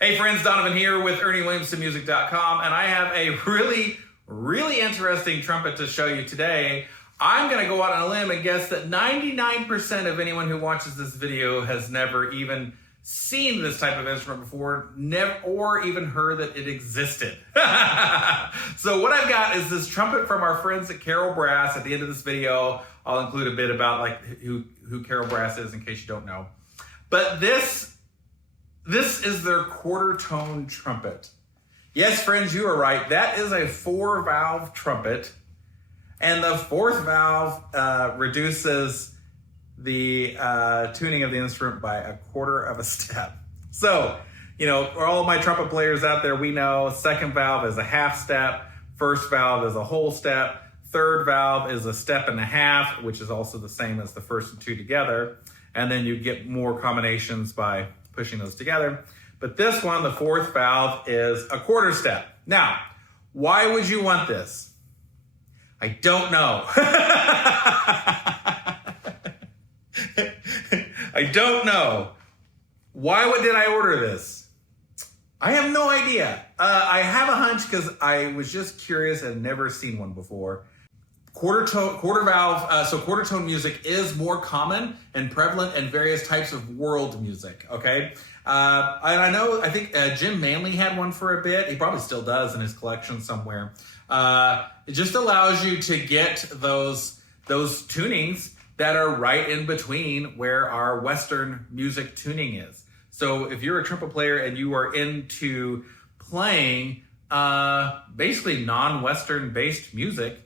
Hey friends, Donovan here with ErnieWilliamsonMusic.com, and I have a really interesting trumpet to show you today. I'm going to go out on a limb and guess that 99% of anyone who watches this video has never even seen this type of instrument before, or even heard that it existed. So what I've got is this trumpet from our friends at CarolBrass. At the end of this video, I'll include a bit about like who CarolBrass is in case you don't know. But this is their quarter tone trumpet. Yes, friends, you are right. That is a 4-valve trumpet. And the 4th valve reduces the tuning of the instrument by 1/4 of a step. So, you know, for all my trumpet players out there, we know 2nd valve is a 1/2 step, 1st valve is a whole step, 3rd valve is a 1.5 steps, which is also the same as the 1st and 2 together. And then you get more combinations by pushing those together. But this one, the 4th valve, is a 1/4 step. Now, why would you want this? I don't know. I don't know. Why did I order this? I have no idea. I have a hunch because I was just curious and never seen one before. Quarter tone music is more common and prevalent in various types of world music, okay? I think Jim Manley had one for a bit. He probably still does in his collection somewhere. It just allows you to get those tunings that are right in between where our Western music tuning is. So if you're a trumpet player and you are into playing basically non-Western based music,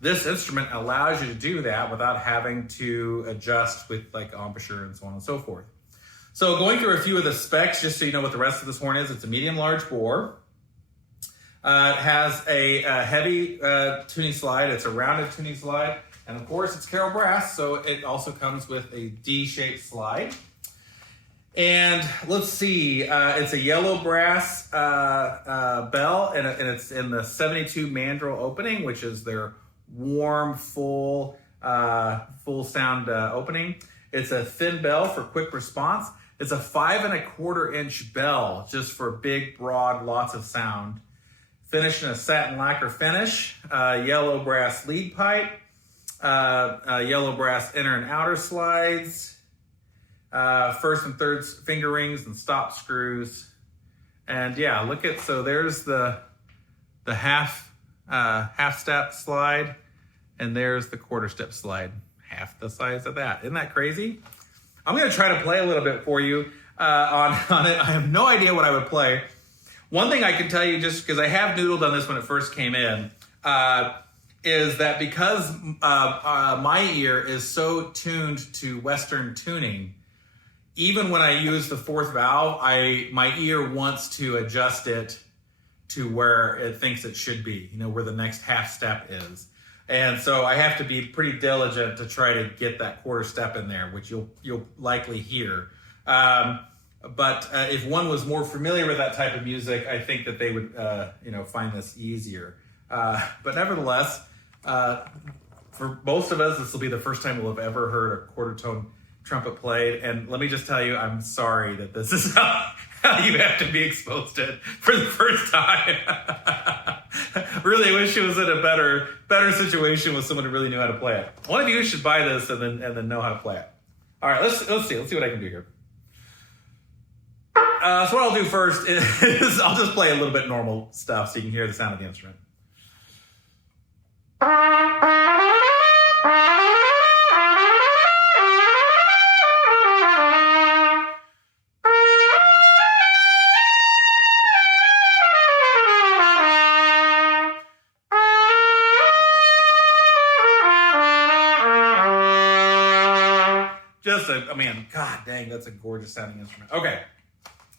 this instrument allows you to do that without having to adjust with like embouchure and so on and so forth. So going through a few of the specs, just so you know what the rest of this horn is, it's a medium large bore. It has a heavy tuning slide. It's a rounded tuning slide. And of course it's CarolBrass, so it also comes with a D-shaped slide. And let's see, it's a yellow brass bell, and it's in the 72 mandrel opening, which is their warm, full sound opening. It's a thin bell for quick response. It's a 5¼ inch bell, just for big, broad, lots of sound. Finished in a satin lacquer finish, yellow brass lead pipe, yellow brass inner and outer slides, 1st and 3rd finger rings and stop screws. And yeah, look at, so there's the half step slide, and there's the 1/4 step slide, half the size of that. Isn't that crazy? I'm going to try to play a little bit for you on it. I have no idea what I would play. One thing I can tell you, just because I have noodled on this when it first came in, is that because my ear is so tuned to Western tuning, even when I use the 4th valve, my ear wants to adjust it to where it thinks it should be, you know, where the next 1/2 step is. And so I have to be pretty diligent to try to get that 1/4 step in there, which you'll likely hear. But if one was more familiar with that type of music, I think that they would, find this easier. But nevertheless, for most of us, this will be the first time we'll have ever heard a quarter tone trumpet played. And let me just tell you, I'm sorry that this is how you have to be exposed to it for the first time. Really wish it was in a better situation with someone who really knew how to play it. One of you should buy this and then know how to play it. All right, let's see what I can do here. So what I'll do first is I'll just play a little bit normal stuff so you can hear the sound of the instrument. God dang, that's a gorgeous sounding instrument. Okay,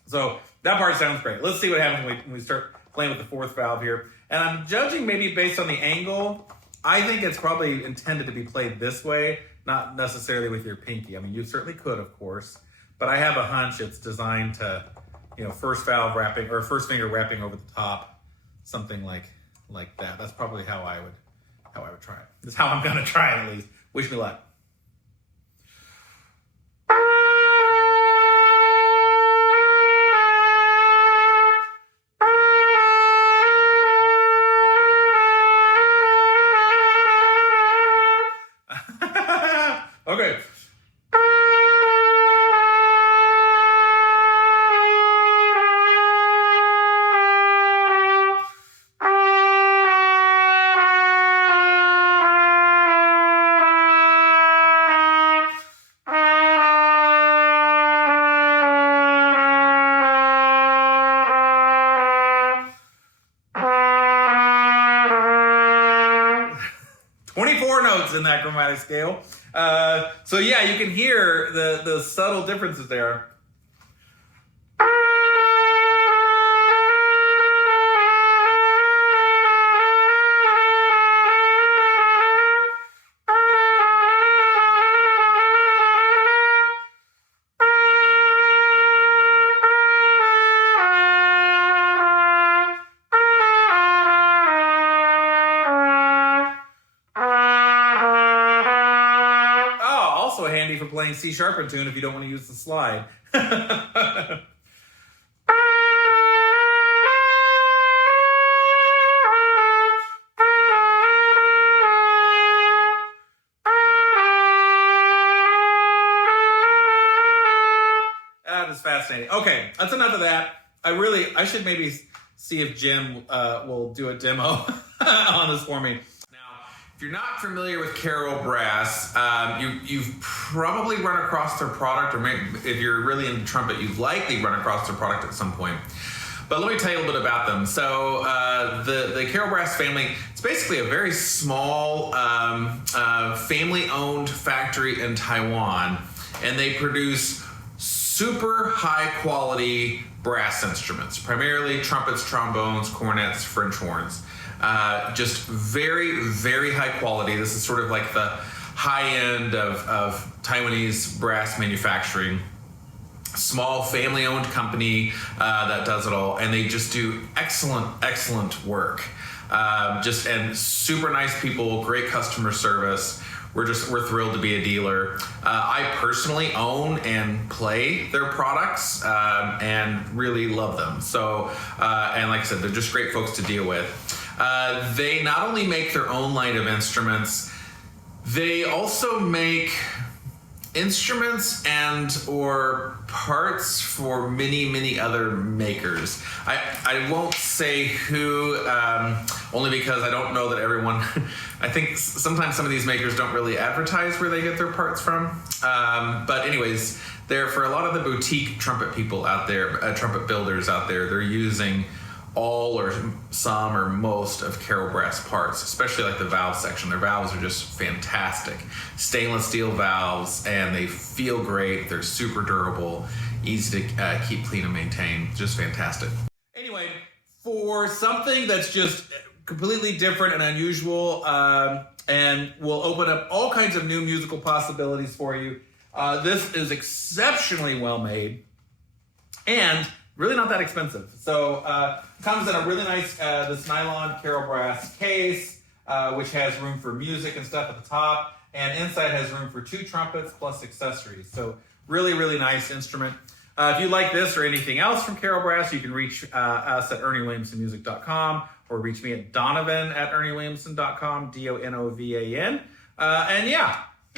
so that part sounds great. Let's see what happens when we start playing with the 4th valve here. And I'm judging maybe based on the angle. I think it's probably intended to be played this way, not necessarily with your pinky. I mean, you certainly could, of course, but I have a hunch it's designed to, 1st valve wrapping or 1st finger wrapping over the top, something like that. That's probably how I would try it. That's how I'm gonna try it, at least. Wish me luck. notes in that chromatic scale. So yeah, you can hear the subtle differences there. Also handy for playing C sharp in tune if you don't want to use the slide. That is fascinating. Okay, that's enough of that. I should maybe see if Jim will do a demo on this for me. If you're not familiar with CarolBrass, you've probably run across their product, or maybe if you're really into trumpet, you've likely run across their product at some point. But let me tell you a little bit about them. So the CarolBrass family, it's basically a very small family-owned factory in Taiwan, and they produce super high-quality brass instruments, primarily trumpets, trombones, cornets, French horns. Just very, very high quality. This is sort of like the high end of Taiwanese brass manufacturing. Small family-owned company that does it all, and they just do excellent work. And super nice people, great customer service. We're thrilled to be a dealer. I personally own and play their products and really love them. So, and like I said, they're just great folks to deal with. They not only make their own line of instruments, they also make instruments and or parts for many other makers. I won't say who, only because I don't know that everyone, I think sometimes some of these makers don't really advertise where they get their parts from. But anyways, for a lot of the boutique trumpet people out there, trumpet builders out there, they're using all or some or most of CarolBrass parts, especially like the valve section. Their valves are just fantastic. Stainless steel valves, and they feel great. They're super durable, easy to keep clean and maintain. Just fantastic. Anyway, for something that's just completely different and unusual, and will open up all kinds of new musical possibilities for you, this is exceptionally well made and really not that expensive. So comes in a really nice, this nylon CarolBrass case, which has room for music and stuff at the top, and inside has room for 2 trumpets plus accessories. So really nice instrument. If you like this or anything else from CarolBrass, you can reach us at ErnieWilliamsonMusic.com or reach me at Donovan at ErnieWilliamson.com, Donovan. And yeah,